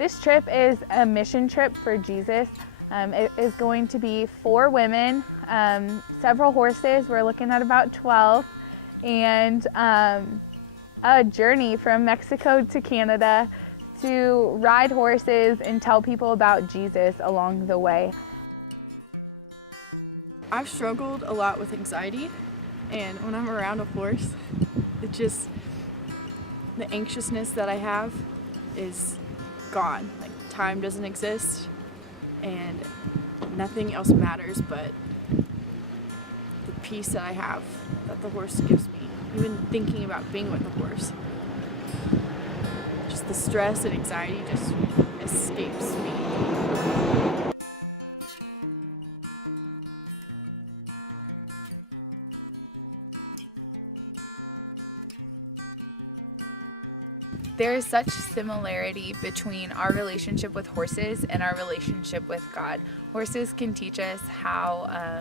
This trip is a mission trip for Jesus. It is going to be 4 women, several horses, we're looking at about 12, and a journey from Mexico to Canada to ride horses and tell people about Jesus along the way. I've struggled a lot with anxiety, and when I'm around a horse, it just, the anxiousness that I have is gone. Like, time doesn't exist and nothing else matters but the peace that I have that the horse gives me. Even thinking about being with the horse, just the stress and anxiety just escapes me. There is such similarity between our relationship with horses and our relationship with God. Horses can teach us how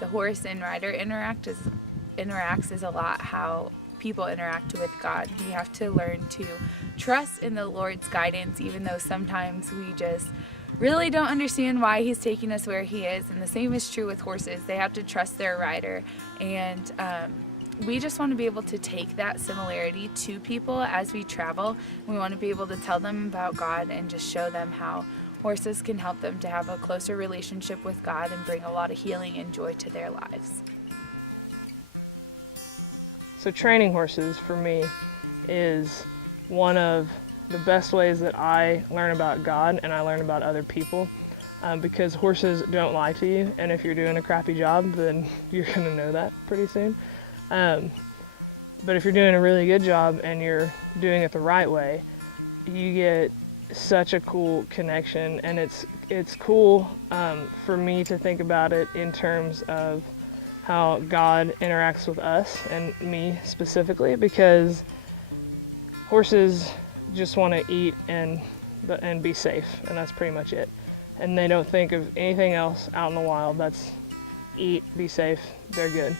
the horse and rider interacts is a lot how people interact with God. We have to learn to trust in the Lord's guidance, even though sometimes we just really don't understand why He's taking us where He is. And the same is true with horses. They have to trust their rider, and we just want to be able to take that similarity to people as we travel. We want to be able to tell them about God and just show them how horses can help them to have a closer relationship with God and bring a lot of healing and joy to their lives. So training horses for me is one of the best ways that I learn about God and I learn about other people, because horses don't lie to you, and if you're doing a crappy job, then you're going to know that pretty soon. But if you're doing a really good job and you're doing it the right way, you get such a cool connection, and it's cool for me to think about it in terms of how God interacts with us and me specifically, because horses just want to eat and be safe, and that's pretty much it. And they don't think of anything else out in the wild. That's eat, be safe, they're good.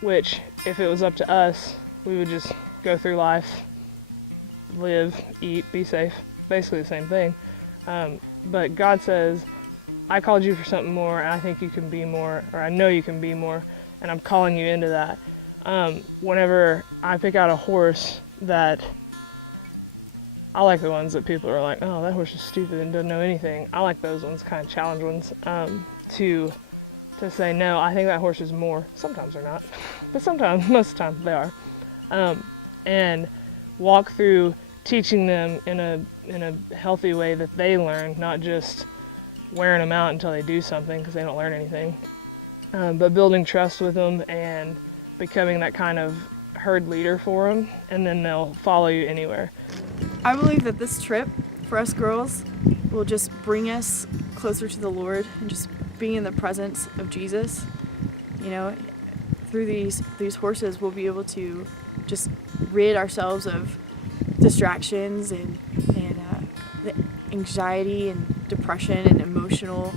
Which, if it was up to us, we would just go through life, live, eat, be safe, basically the same thing. But God says, I called you for something more, and I think you can be more, or I know you can be more, and I'm calling you into that. Whenever I pick out a horse that, I like the ones that people are like, oh, that horse is stupid and doesn't know anything. I like those ones, kind of challenge ones, to say, no, I think that horse is more. Sometimes they're not, but sometimes, most of the time, they are. And walk through teaching them in a healthy way that they learn, not just wearing them out until they do something because they don't learn anything, but building trust with them and becoming that kind of herd leader for them, and then they'll follow you anywhere. I believe that this trip for us girls will just bring us closer to the Lord and just being in the presence of Jesus. You know, through these horses we'll be able to just rid ourselves of distractions and the anxiety and depression and emotional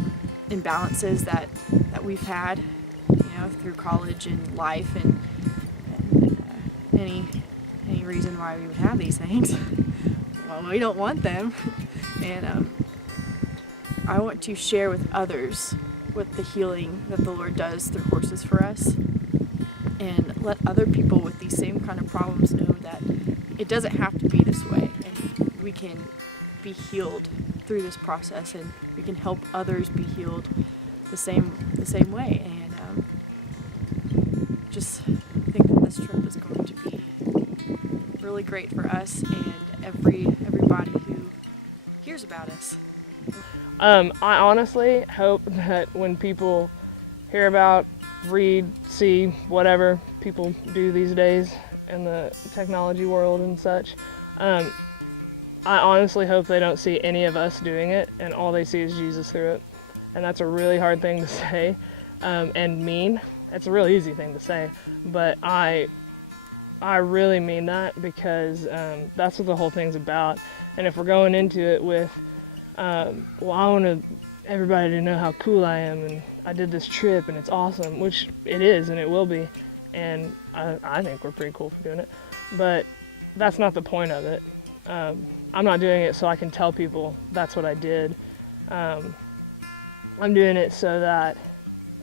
imbalances that we've had, you know, through college and life and any reason why we would have these things. Well, we don't want them. And I want to share with others what the healing that the Lord does through horses for us, and let other people with these same kind of problems know that it doesn't have to be this way, and we can be healed through this process, and we can help others be healed the same way. And just think that this trip is going to be really great for us and everybody who hears about us. I honestly hope that when people hear about, read, see, whatever people do these days in the technology world and such, I honestly hope they don't see any of us doing it and all they see is Jesus through it. And that's a really hard thing to say and mean. It's a really easy thing to say, but I really mean that, because that's what the whole thing's about. And if we're going into it with, well, I want everybody to know how cool I am, and I did this trip and it's awesome, which it is and it will be, and I think we're pretty cool for doing it, but that's not the point of it. I'm not doing it so I can tell people that's what I did. I'm doing it so that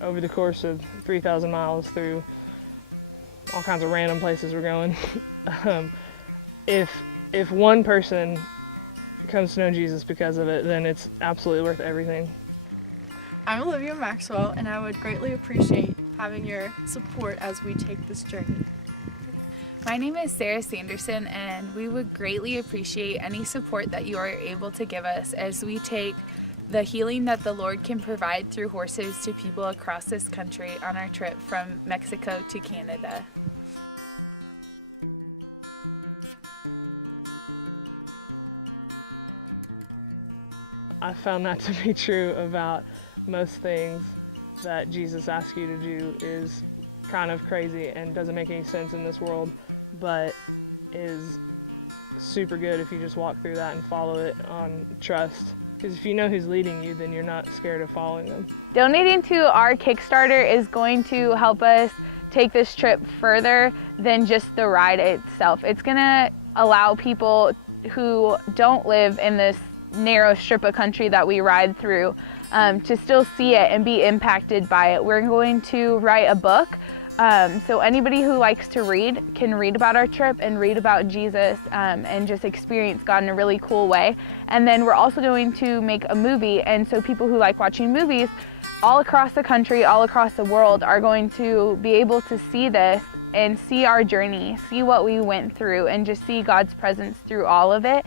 over the course of 3,000 miles through all kinds of random places we're going, if one person comes to know Jesus because of it, then it's absolutely worth everything. I'm Olivia Maxwell, and I would greatly appreciate having your support as we take this journey. My name is Sarah Sanderson, and we would greatly appreciate any support that you are able to give us as we take the healing that the Lord can provide through horses to people across this country on our trip from Mexico to Canada. I found that to be true about most things that Jesus asks you to do is kind of crazy and doesn't make any sense in this world, but is super good if you just walk through that and follow it on trust. Because if you know who's leading you, then you're not scared of following them. Donating to our Kickstarter is going to help us take this trip further than just the ride itself. It's gonna allow people who don't live in this narrow strip of country that we ride through to still see it and be impacted by it. We're going to write a book, so anybody who likes to read can read about our trip and read about Jesus and just experience God in a really cool way. And then we're also going to make a movie, and so people who like watching movies all across the country, all across the world are going to be able to see this and see our journey, see what we went through, and just see God's presence through all of it.